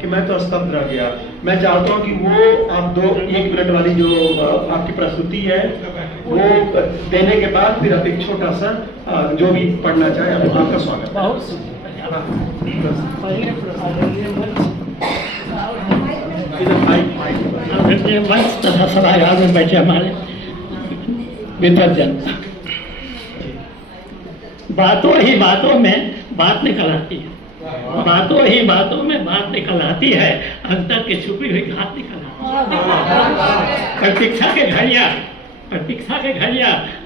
कि मैं तो स्तब्ध रह गया। मैं चाहता हूँ कि वो आप 1 मिनट वाली जो आपकी प्रस्तुति है वो देने के बाद फिर आप एक छोटा सा जो भी पढ़ना चाहे आपका स्वागत। बहुत मंच तथा सभागार में बैठे हमारे विद्वजन, बातों ही बातों में बात निकल आती है, बातों ही बातों में बात निकल आती है, अंतर की छुपी हुई घात निकल आती है। प्रतीक्षा के घड़ियां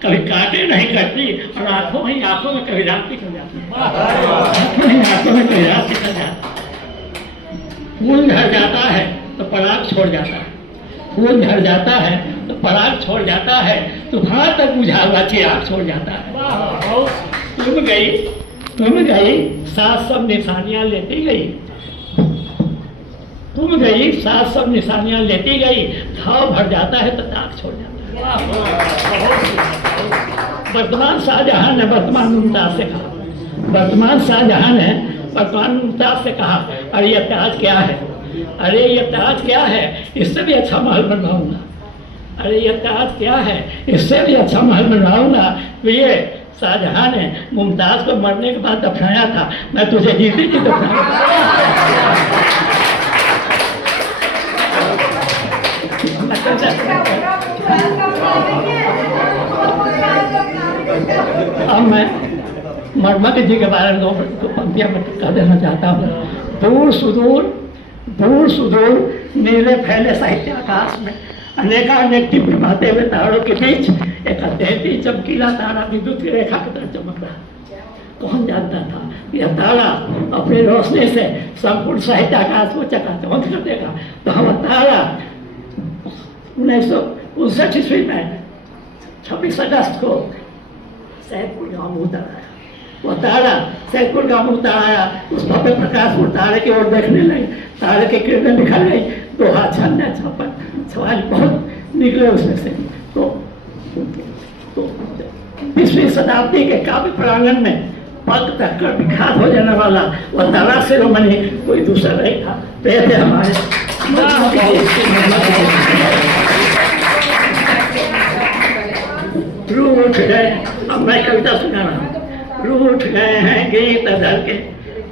कभी काटे नहीं करती और आंखों ही आंखों में कभी रात निकल जाती है, आंखों ही आंखों में कभी रात निकल जाती है। फूल झड़ जाता है तो पराग छोड़ जाता है, फूल झड़ जाता है तो पराग छोड़ जाता है, तूफान तक बुझा हुआ चिराग छोड़ जाता है। तुम गई साथ सब निशानियां लेती गई, तुम गई साथ सब निशानियां लेती गई, घाव भर जाता है तो दाग छोड़ जाता है। वर्तमान शाहजहां ने वर्तमान मुमताज से कहा, वर्तमान शाहजहां ने वर्तमान मुमताज से कहा, अरे ये ताज क्या है, अरे ये ताज क्या है, इससे भी अच्छा महल बनवाऊंगा, अरे ये ताज क्या है, इससे भी अच्छा महल बनवाऊंगा। तो ये शाहजहां ने मुमताज को मरने के बाद दफनाया था, मैं तुझे जीती की दफनाया। अब मैं मरमत जी के बारे में 2 पंक्तियां कह देना चाहता हूँ। दूर सुदूर नीले फैले साहित्य आकाश में अनेकानेक टिमटिमाते हुए तारों के बीच एक अत्यंत चमकीला तारा विद्युत की रेखा की तरह चमक रहा। कौन जानता था यह तारा अपनी रोशनी से संपूर्ण साहित्य आकाश को चकाचौंध कर देगा। तो हम तारा 1959 ईस्वी में 26 अगस्त को सैदपुर गाँव में उतर आया। वो तारा सैदपुर गाँव में उतर आया, उस भव्य प्रकाश को तारे की ओर देखने लगे, तारे की किरणें निकल गई, दोहा छन्ने छप्पन सवाल बहुत निकले उसमें से। तो 20वीं शताब्दी के काव्य प्रांगण में पग तक कर विख्यात हो जाने वाला वह तारा शिरोमणि कोई दूसरा नहीं था, वे थे हमारे। रूठ गए, अब मैं कविता सुना रहा हूँ। रूठ गए हैं गीत धर के,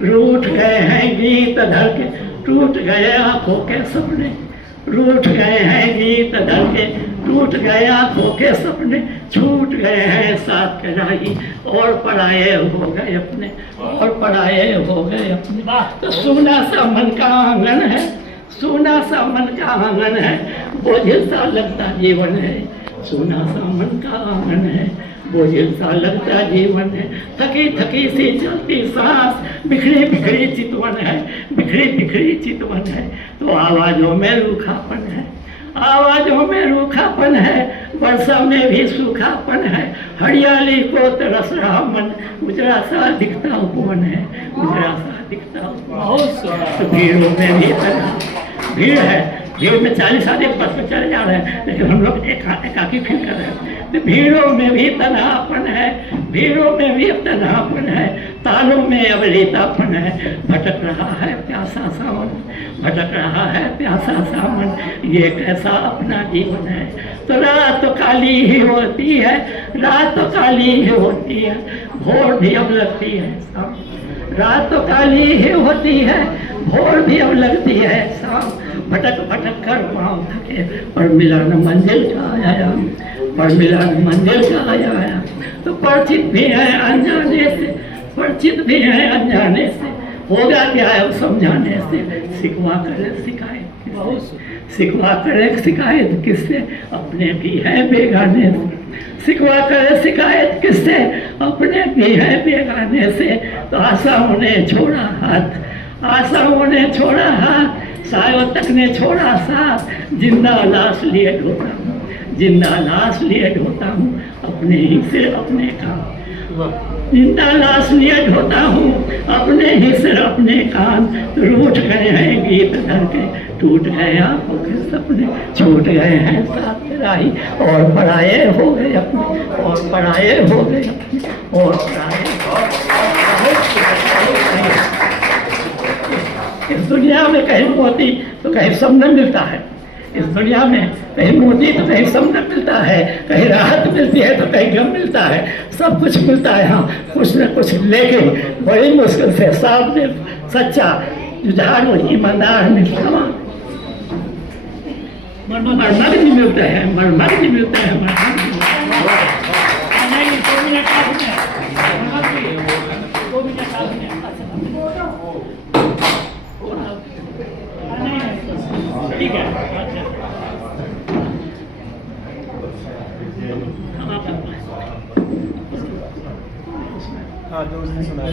रूठ गए हैं गीत धर के, टूट गए आंखों के सपने, रूठ गए हैं गीत धर के, टूट गए आंखों के सपने, छूट गए हैं साथ के राही और पराये हो गए अपने, और पराये हो गए अपने। तो सोना सा मन का आंगन है, सोना सा मन का आंगन है, बोझिल सा लगता जीवन है, सोना सा मन का आंगन है, बोझिल सा लगता जीवन है। थकी थकी सी चलती सांस, बिखरी बिखरी चितवन है, बिखरी बिखरी चितवन है। तो आवाजों में रूखापन है, आवाजों में रूखापन है, वर्षा में भी सूखापन है, हरियाली को तरस रहा मन, उजरा सा दिखता उपवन है, उजरा सा दिखता उपवन। तो भीड़ों में भी भीड़ है, भीड़ में 40 आदमी बस में चले जा रहे हैं, लेकिन हम लोग एकाकी फील कर रहे हैं। तो भीड़ों में भी तन्हापन है, भीड़ों में भी तन्हापन है, तालों में अवलीतापन है, भटक रहा है प्यासा सावन, भटक रहा है प्यासा सावन, ये कैसा अपना जीवन है। तो रात तो काली ही होती है, रात तो काली ही होती है, भोर भी अब लगती है, रात तो काली ही होती है, भोर भी अब लगती है शाम। भटक भटक कर पाँव थके, पर मिला न मंजिल का आया, पर मिला न मंजिल का आया। तो परिचित भी है अनजाने से, परिचित भी है अनजाने से, होगा क्या है समझाने से। सिकवा करे शिकायत, सिकवा करे शिकायत किससे, अपने की है बेगाने से। सिकवा करे शिकायत किससे, अपने भी है बेगाने से। तो आशाओं ने छोड़ा हाथ, आशाओं ने छोड़ा हाथ, सायों तक ने छोड़ा साथ, जिंदा लाश लिए ढोता हूँ, जिंदा लाश लिए ढोता हूँ, अपने ही सिर अपने काम, जिंदा लाश लिए ढोता हूँ, अपने ही सिर अपने कान। तो रूठ गए हैं गीत धर के, टूट गए आंखों के सपने, छूट गए हैं साथ राही और पराये हो गए अपने, और पराये हो गए अपने, और पराये। इस दुनिया में कहीं मोती तो कहीं सबने मिलता है। इस दुनिया में कहीं मोती तो कहीं सबने मिलता है, कहीं राहत मिलती है तो कहीं गम मिलता है, सब कुछ मिलता है हाँ कुछ न कुछ, लेकिन बड़ी मुश्किल से सामने सच्चा जुझारू ईमानदार मिलता। मरमर भी मिलते हैं, मरमर भी मिलते हैं, मरमर भी मिलते हैं। ठीक है, हाँ जो उसने सुना है।